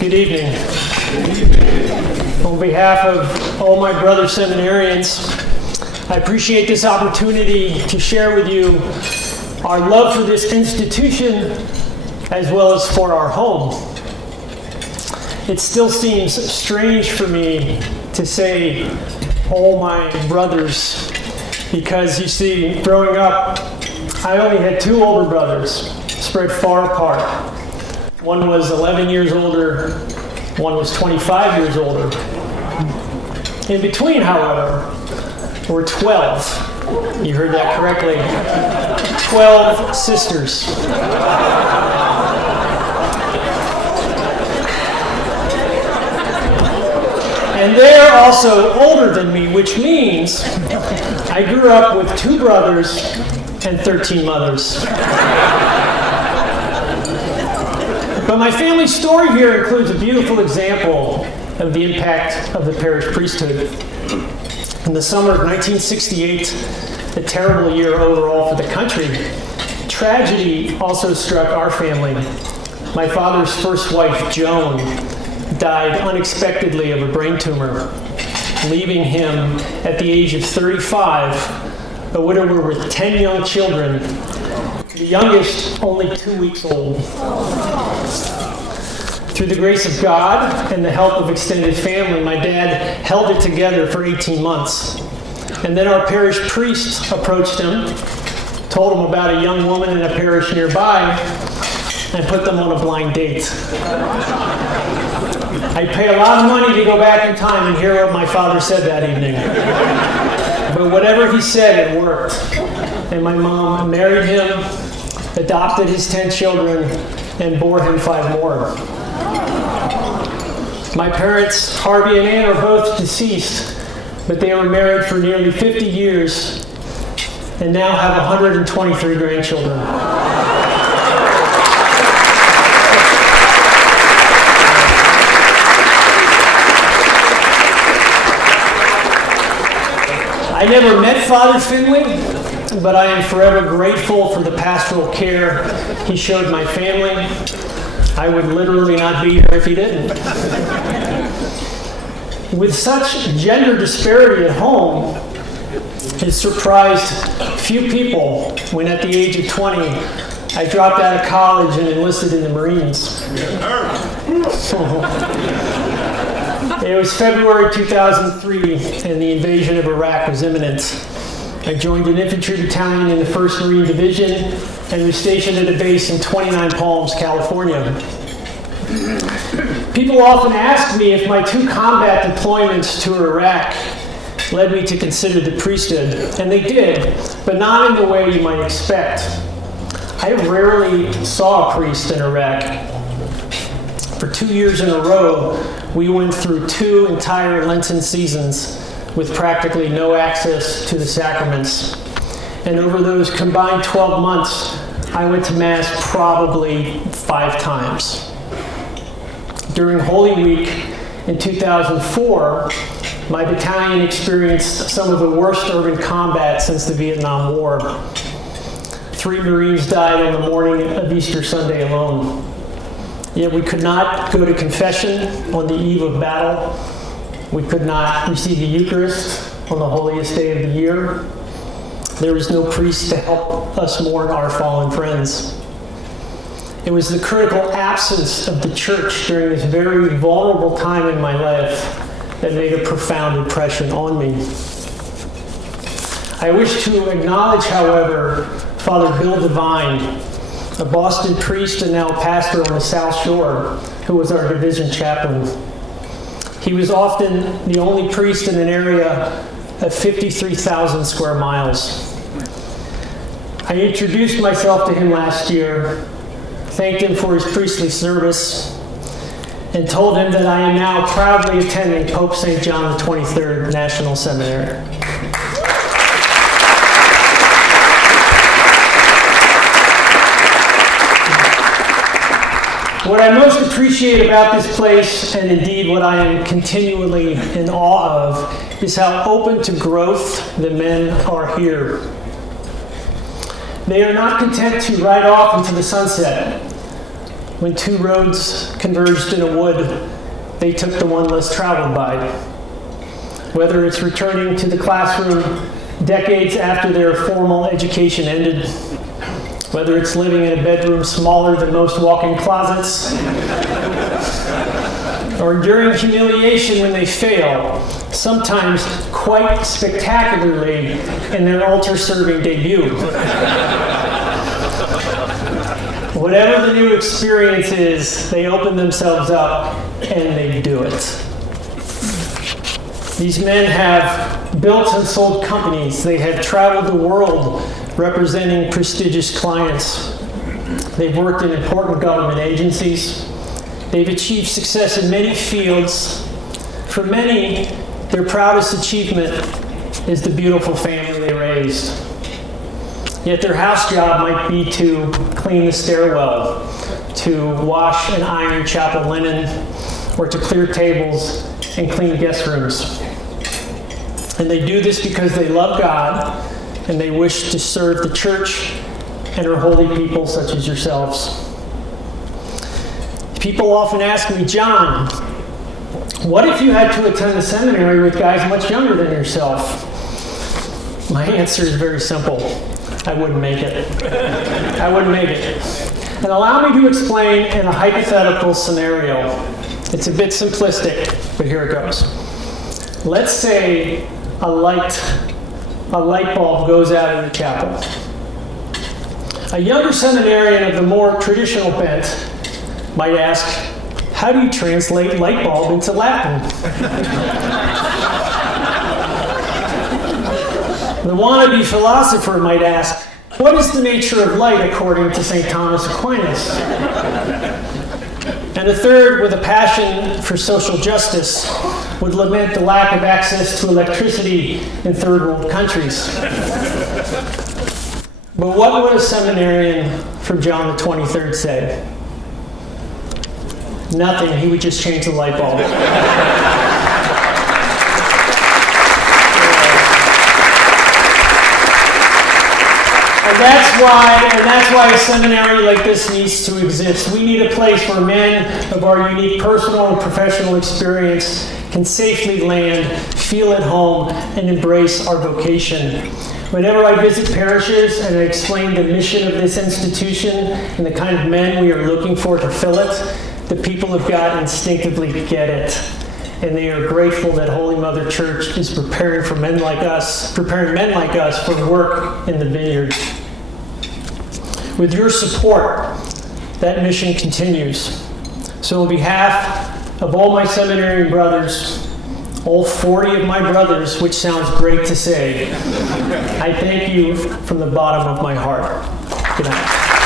Good evening. On behalf of all my brother seminarians, I appreciate this opportunity to share with you our love for this institution as well as for our home. It still seems strange for me to say all my brothers because, you see, growing up, I only had two older brothers spread far apart. One was 11 years older, one was 25 years older. In between, however, were 12. You heard that correctly. 12 sisters. And they're also older than me, which means I grew up with 2 brothers and 13 mothers. But my family story here includes a beautiful example of the impact of the parish priesthood. In the summer of 1968, a terrible year overall for the country, tragedy also struck our family. My father's first wife, Joan, died unexpectedly of a brain tumor, leaving him at the age of 35, a widower with 10 young children, the youngest only 2 weeks old. Through the grace of God and the help of extended family, my dad held it together for 18 months. And then our parish priest approached him, told him about a young woman in a parish nearby, and put them on a blind date. I'd pay a lot of money to go back in time and hear what my father said that evening. But whatever he said, it worked. And my mom married him, adopted his 10 children, and bore him 5 more. My parents, Harvey and Ann, are both deceased, but they were married for nearly 50 years and now have 123 grandchildren. I never met Father Finley, but I am forever grateful for the pastoral care he showed my family. I would literally not be here if he didn't. With such gender disparity at home, it surprised few people when at the age of 20, I dropped out of college and enlisted in the Marines. It was February 2003, and the invasion of Iraq was imminent. I joined an infantry battalion in the 1st Marine Division and was stationed at a base in 29 Palms, California. People often ask me if my 2 combat deployments to Iraq led me to consider the priesthood, and they did, but not in the way you might expect. I rarely saw a priest in Iraq. For 2 years in a row, we went through 2 entire Lenten seasons with practically no access to the sacraments. And over those combined 12 months, I went to Mass probably 5 times. During Holy Week in 2004, my battalion experienced some of the worst urban combat since the Vietnam War. 3 Marines died on the morning of Easter Sunday alone. Yet we could not go to confession on the eve of battle. We could not receive the Eucharist on the holiest day of the year. There was no priest to help us mourn our fallen friends. It was the critical absence of the church during this very vulnerable time in my life that made a profound impression on me. I wish to acknowledge, however, Father Bill Devine, a Boston priest and now pastor on the South Shore, who was our division chaplain. He was often the only priest in an area of 53,000 square miles. I introduced myself to him last year, thanked him for his priestly service, and told him that I am now proudly attending Pope St. John XXIII National Seminary. What I most appreciate about this place, and indeed what I am continually in awe of, is how open to growth the men are here. They are not content to ride off into the sunset, when two roads converged in a wood, they took the one less traveled by. Whether it's returning to the classroom decades after their formal education ended, whether it's living in a bedroom smaller than most walk-in closets, or enduring humiliation when they fail, sometimes quite spectacularly in their altar-serving debut. Whatever the new experience is, they open themselves up and they do it. These men have built and sold companies. They have traveled the world representing prestigious clients. They've worked in important government agencies. They've achieved success in many fields. For many, their proudest achievement is the beautiful family they raised. Yet their house job might be to clean the stairwell, to wash and iron chapel linen, or to clear tables and clean guest rooms. And they do this because they love God and they wish to serve the church and her holy people such as yourselves. People often ask me, John, what if you had to attend a seminary with guys much younger than yourself? My answer is very simple. I wouldn't make it. I wouldn't make it. And allow me to explain in a hypothetical scenario. It's a bit simplistic, but here it goes. Let's say a light bulb goes out in the chapel. A younger seminarian of the more traditional bent might ask, how do you translate light bulb into Latin? The wannabe philosopher might ask, what is the nature of light according to St. Thomas Aquinas? And a third, with a passion for social justice, would lament the lack of access to electricity in third world countries. But what would a seminarian from John the 23rd say? Nothing. He would just change the light bulb. And that's why a seminary like this needs to exist. We need a place where men of our unique personal and professional experience can safely land, feel at home, and embrace our vocation. Whenever I visit parishes and I explain the mission of this institution and the kind of men we are looking for to fill it, the people of God instinctively get it. And they are grateful that Holy Mother Church is preparing men like us for work in the vineyard. With your support, that mission continues. So on behalf of all my seminary brothers, all 40 of my brothers, which sounds great to say, I thank you from the bottom of my heart. Good night.